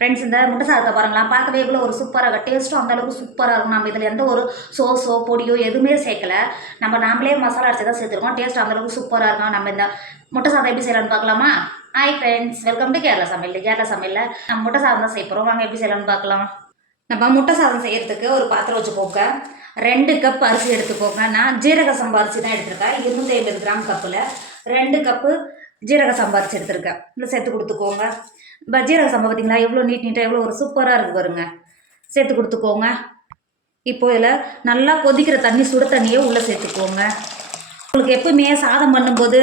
Friends இந்த முட்டை சாதத்தை பாருங்களா, பார்க்கவே இவ்வளோ ஒரு சூப்பராக இருக்கும். டேஸ்ட்டும் அந்தளவுக்கு சூப்பராக இருக்கும். நம்ம இதில் எந்த ஒரு சோஸோ பொடியோ எதுவுமே சேர்க்கல. நாமளே மசாலா அரைச்சி தான் சேர்த்துருக்கோம். டேஸ்ட் அந்தளவுக்கு சூப்பராக இருக்கும். நம்ம இந்த முட்டை சாதம் எப்படி செய்யலாம்னு பார்க்கலாமா? Hi friends, welcome to Kerala சமையல். கேரளா சமையலில் நம்ம முட்டை சாதம் தான் செய்ய போகிறோம். வாங்க எப்படி செய்யலாம்னு பார்க்கலாம். நம்ம முட்டை சாதம் செய்யறதுக்கு ஒரு பாத்திரம் வச்சுக்கோங்க. 2 கப் அரிசி எடுத்துக்கோங்க. நான் ஜீரக சம்பா அரிசி தான் எடுத்திருக்கேன். 250 கிராம் கப்பில் 2 கப்பு ஜீரக சம்பா அரிசி எடுத்திருக்கேன். இதில் சேர்த்து கொடுத்துக்கோங்க. இப்போ ஜீரக சம்பா பார்த்தீங்களா, எவ்வளோ நீட்டாக எவ்வளோ ஒரு சூப்பராக இருக்குது பாருங்க. சேர்த்து கொடுத்துக்கோங்க. இப்போ இதில் நல்லா கொதிக்கிற தண்ணி, சுட தண்ணியே உள்ளே சேர்த்துக்கோங்க. உங்களுக்கு எப்பவுமே சாதம் பண்ணும்போது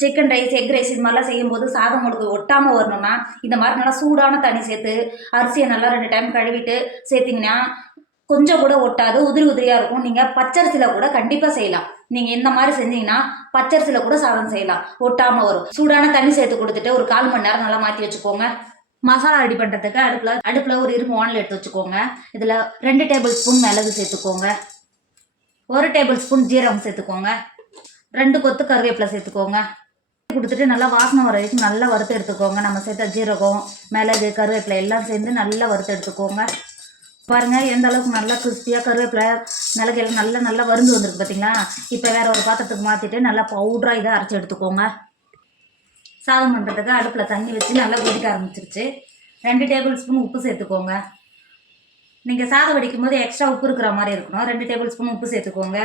சிக்கன் ரைஸ், எக் ரைஸ் இது மாதிரிலாம் செய்யும்போது சாதம் உங்களுக்கு ஒட்டாமல் வரணும்னா இந்த மாதிரி நல்லா சூடான தண்ணி சேர்த்து அரிசியை நல்லா 2 டைம் கழுவிட்டு சேர்த்திங்கன்னா கொஞ்சம் கூட ஒட்டாது, உதிரி உதிரியாக இருக்கும். நீங்கள் பச்சரிசியில் கூட கண்டிப்பாக செய்யலாம். நீங்கள் இந்த மாதிரி செஞ்சீங்கன்னா பச்சரிசியில் கூட சாதம் செய்யலாம், ஒட்டாமல் வரும். சூடான தண்ணி சேர்த்து கொடுத்துட்டு ஒரு 1/4 மணி நேரம் நல்லா மாற்றி வச்சுக்கோங்க. மசாலா ரெடி பண்ணுறதுக்கு அடுப்பில் ஒரு இரும்பு வானல் எடுத்து வச்சுக்கோங்க. இதில் 2 டேபிள் ஸ்பூன் மிளகு சேர்த்துக்கோங்க. 1 டேபிள் ஸ்பூன் ஜீரகம் சேர்த்துக்கோங்க. 2 கொத்து கருவேப்பிலை சேர்த்துக்கோங்க. கொடுத்துட்டு நல்லா வாசனை வர வரைக்கும் நல்லா வறுத்து எடுத்துக்கோங்க. நம்ம சேர்த்த ஜீரகம், மிளகு, கருவேப்பிலை எல்லாம் சேர்ந்து நல்லா வறுத்து எடுத்துக்கோங்க. பாருங்கள் எந்த அளவுக்கு நல்லா கிறிஸ்பியாக கருவேப்பிலை மிளகு எல்லாம் நல்லா வறுந்து வந்துருக்கு பார்த்தீங்களா. இப்போ வேறு ஒரு பாத்திரத்துக்கு மாற்றிட்டு நல்லா பவுடராக இதை அரைச்சி எடுத்துக்கோங்க. சாதம் பண்ணுறதுக்கு அடுப்பில் தண்ணி வச்சு நல்லா கொதிக்க ஆரம்பிச்சிருச்சு. 2 டேபிள் ஸ்பூன் உப்பு சேர்த்துக்கோங்க. நீங்கள் சாதம் வடிக்கும் போது எக்ஸ்ட்ரா உப்பு இருக்கிற மாதிரி இருக்கணும். 2 டேபிள் ஸ்பூன் உப்பு சேர்த்துக்கோங்க.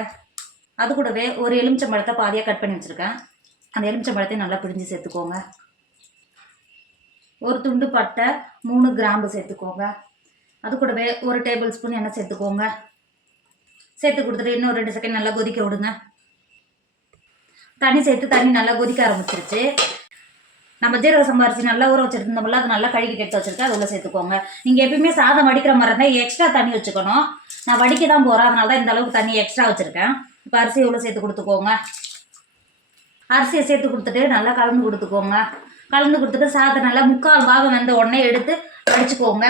அது கூடவே ஒரு எலுமிச்சம்பழத்தை பாதியாக கட் பண்ணி வச்சுருக்கேன். அந்த எலுமிச்சம்பழத்தையும் நல்லா பிழிஞ்சு சேர்த்துக்கோங்க. ஒரு துண்டு பட்டை, 3 கிராம்பு சேர்த்துக்கோங்க. அது கூடவே 1 டேபிள் ஸ்பூன் எண்ணெய் சேர்த்துக்கோங்க. சேர்த்து கொடுத்துட்டு இன்னும் 2 செகண்ட் நல்லா கொதிக்க விடுங்க. தண்ணி சேர்த்து தண்ணி நல்லா கொதிக்க ஆரம்பிச்சிருச்சு. நம்ம ஜீரக சம்பா அரிசி நல்லா ஊற வச்சுருந்தோம்ல, அது நல்லா கழுகி எடுத்து வச்சுருக்கேன். அது உள்ள சேர்த்துக்கோங்க. நீங்கள் எப்பயுமே சாதம் வடிக்கிற மாதிரி இருந்தால் எக்ஸ்ட்ரா தண்ணி வச்சுக்கணும். நான் வடிக்க தான் போகிறேன், அதனால தான் இந்த அளவுக்கு தண்ணி எக்ஸ்ட்ரா வச்சுருக்கேன். இப்போ அரிசியை உள்ள சேர்த்து கொடுத்துக்கோங்க. அரிசியை சேர்த்து கொடுத்துட்டு நல்லா கலந்து கொடுத்துக்கோங்க. கலந்து கொடுத்துட்டு சாதத்தை நல்லா 3/4 பாகம் வெந்த உடனே எடுத்து வடிச்சுக்கோங்க.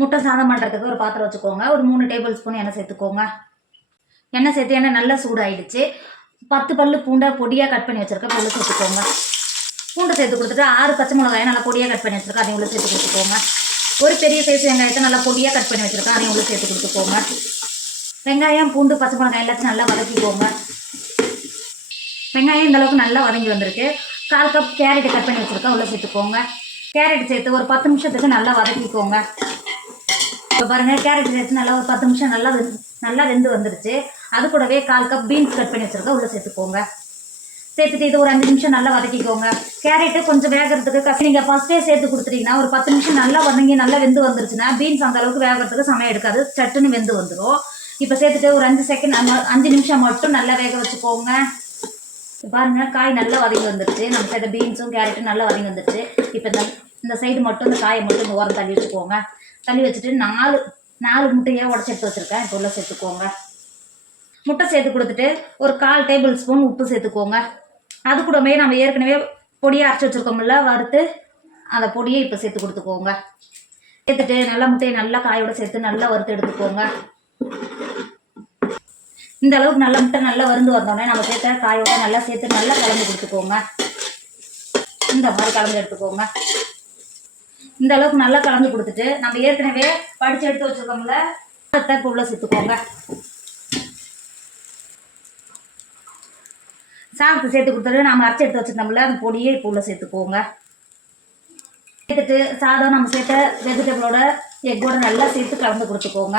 முட்டை சாதம் பண்ணுறதுக்கு ஒரு பாத்திரம் வச்சுக்கோங்க. ஒரு 3 டேபிள் ஸ்பூன் எண்ணெய் சேர்த்துக்கோங்க. எண்ணெய் சேர்த்து எண்ணெய் நல்லா சூடாயிடுச்சு. 10 பல்லு பூண்டை பொடியாக கட் பண்ணி வச்சுருக்கேன். உள்ள சேர்த்துக்கோங்க. பூண்டை சேர்த்து கொடுத்துட்டு 6 பச்சை மிளகாயை நல்லா பொடியாக கட் பண்ணி வச்சுருக்கேன். அதையும் உள்ள சேர்த்து கொடுத்துக்கோங்க. ஒரு பெரிய சைஸ் வெங்காயத்தை நல்லா பொடியாக கட் பண்ணி வச்சுருக்கேன். அதையும் உள்ள சேர்த்து கொடுத்துக்கோங்க. வெங்காயம், பூண்டு, பச்சை மிளகாய் எல்லாத்தையும் நல்லா வதக்கிக்கோங்க. வெங்காயம் இந்த அளவுக்கு நல்லா வதங்கி வந்திருக்கு. 1/4 கப் கேரட்டை கட் பண்ணி வச்சுருக்கேன். உள்ள சேர்த்துக்கோங்க. கேரட் சேர்த்து ஒரு 10 நிமிஷத்துக்கு நல்லா வதக்கிக்கோங்க. இப்போ பாருங்கள், கேரட் சேர்த்து நல்லா ஒரு 10 நிமிஷம் நல்லா வெந்து வந்துருச்சு. அது கூடவே 1/4 கப் பீன்ஸ் கட் பண்ணி வச்சுருக்கேன். உள்ளே சேர்த்துக்கோங்க. சேர்த்துட்டு இது ஒரு 5 நிமிஷம் நல்லா வதக்கிக்கோங்க. கேரட்டு கொஞ்சம் வேகிறதுக்கு நீங்கள் ஃபஸ்ட்டே சேர்த்து கொடுத்துட்டீங்கன்னா ஒரு 10 நிமிஷம் நல்லா வதங்கி நல்லா வெந்து வந்துருச்சுன்னா பீன்ஸ் அந்த அளவுக்கு வேகிறதுக்கு சமயம் எடுக்காது, சட்டுன்னு வெந்து வந்துடும். இப்போ சேர்த்துட்டு ஒரு 5 நிமிஷம் மட்டும் நல்லா வேக வச்சுக்கோங்க. பாருங்கள், காய் நல்லா வதங்கி வந்துருச்சு. நம்ம சேர்த்த பீன்ஸும் கேரட்டும் நல்லா வதங்கி வந்துருச்சு. இப்போ இந்த சைடு மட்டும் இந்த காயை மட்டும் இந்த ஓரம் தள்ளி வச்சுக்கோங்க. தள்ளி வச்சுட்டு 4 முட்டையாக உடச்சி எடுத்து வச்சுருக்கேன். இப்போ உள்ள சேர்த்துக்கோங்க. முட்டை சேர்த்து கொடுத்துட்டு ஒரு 1/4 டேபிள் ஸ்பூன் உப்பு சேர்த்துக்கோங்க. அது கூடவே நம்ம ஏற்கனவே பொடியை அரைச்சி வச்சுருக்கோம்ல, வறுத்து அந்த பொடியை இப்போ சேர்த்து கொடுத்துக்கோங்க. சேர்த்துட்டு நல்லா முட்டையை நல்லா காயோட சேர்த்து நல்லா வறுத்து எடுத்துக்கோங்க. இந்த அளவுக்கு நல்ல முட்டை நல்லா வறுந்து வந்தோடனே நம்ம சேர்த்த காயோட நல்லா சேர்த்து நல்லா கலந்து கொடுத்துக்கோங்க. இந்த மாதிரி கலந்து எடுத்துக்கோங்க. இந்த அளவுக்கு நல்லா கலந்து கொடுத்துட்டு நம்ம ஏற்கனவே படித்து எடுத்து வச்சுருக்கோம்ல, அதை உள்ள சேர்த்துக்கோங்க. சாதத்தை சேர்த்து கொடுத்துட்டு நம்ம அரைச்சி எடுத்து வச்சுருந்தோம்ல, அந்த பொடியை இப்போ உள்ள சேர்த்துக்கோங்க. சேர்த்துட்டு சாதம் நம்ம சேர்த்த வெஜிடபிளோட எக்கோட நல்லா சேர்த்து கலந்து கொடுத்துக்கோங்க.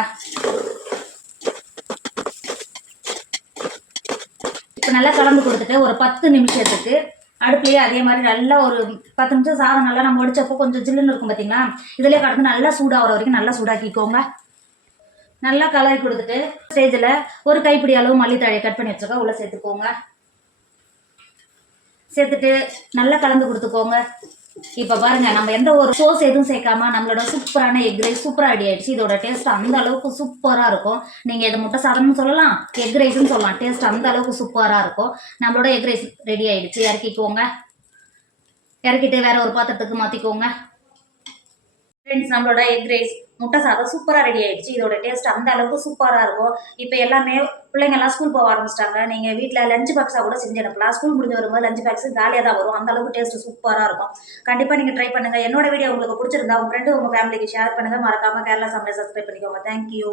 இப்போ நல்லா கலந்து கொடுத்துட்டு ஒரு 10 நிமிஷத்துக்கு அடுப்புலேயே அதே மாதிரி நல்லா ஒரு 10 நிமிஷம் சாதம் நல்லா நம்ம வடிச்சப்போ கொஞ்சம் ஜில்லுன்னு இருக்கும் பார்த்தீங்களா, இதிலே கடந்து நல்லா சூடாகிற வரைக்கும் நல்லா சூடாக்கிக்கோங்க. நல்லா கலரி கொடுத்துட்டு ஸ்டேஜில் ஒரு கைப்பிடி அளவு மல்லித்தழையை கட் பண்ணி வச்சுருக்கோம். உள்ளே சேர்த்துக்கோங்க. சேர்த்துட்டு நல்லா கலந்து கொடுத்துக்கோங்க. இப்போ பாருங்கள், நம்ம எந்த ஒரு சோஸ் எதுவும் சேர்க்காம நம்மளோட சூப்பரான எக் ரைஸ் சூப்பராக ரெடி ஆகிடுச்சு. இதோட டேஸ்ட் அந்த அளவுக்கு சூப்பராக இருக்கும். நீங்கள் இதை முட்டை சாதம்னு சொல்லலாம், எக் ரைஸ்ன்னு சொல்லலாம். டேஸ்ட் அந்த அளவுக்கு சூப்பராக இருக்கும். நம்மளோட எக் ரைஸ் ரெடி ஆகிடுச்சு. இறக்கிக்கோங்க. இறக்கிட்டு வேறு ஒரு பாத்திரத்துக்கு மாற்றிக்கோங்க. ஃப்ரெண்ட்ஸ், நம்மளோட எக் ரைஸ் முட்டை சாதம் சூப்பராக ரெடி ஆயிடுச்சு. இதோட டேஸ்ட் அந்த அளவுக்கு சூப்பராக இருக்கும். இப்போ எல்லாமே பிள்ளைங்கள்லாம் ஸ்கூல் போக ஆரம்பிச்சிட்டாங்க. நீங்கள் வீட்டில் லஞ்ச் பாக்ஸாக கூட செஞ்சு அனுப்பலாம். ஸ்கூல் முடிஞ்சு வரும்போது லஞ்ச் பாக்ஸ் காலியாக தான் வரும். அந்த அளவுக்கு டேஸ்ட் சூப்பராக இருக்கும். கண்டிப்பாக நீங்கள் ட்ரை பண்ணுங்கள். என்னோட வீடியோ உங்களுக்கு பிடிச்சிருந்தா உங்கள் ஃப்ரெண்டு உங்கள் ஃபேமிலிக்கு ஷேர் பண்ணுங்கள். மறக்காமல் கேரளா சமையல் சப்ஸ்கிரைப் பண்ணிக்கோங்க. தேங்க்யூ.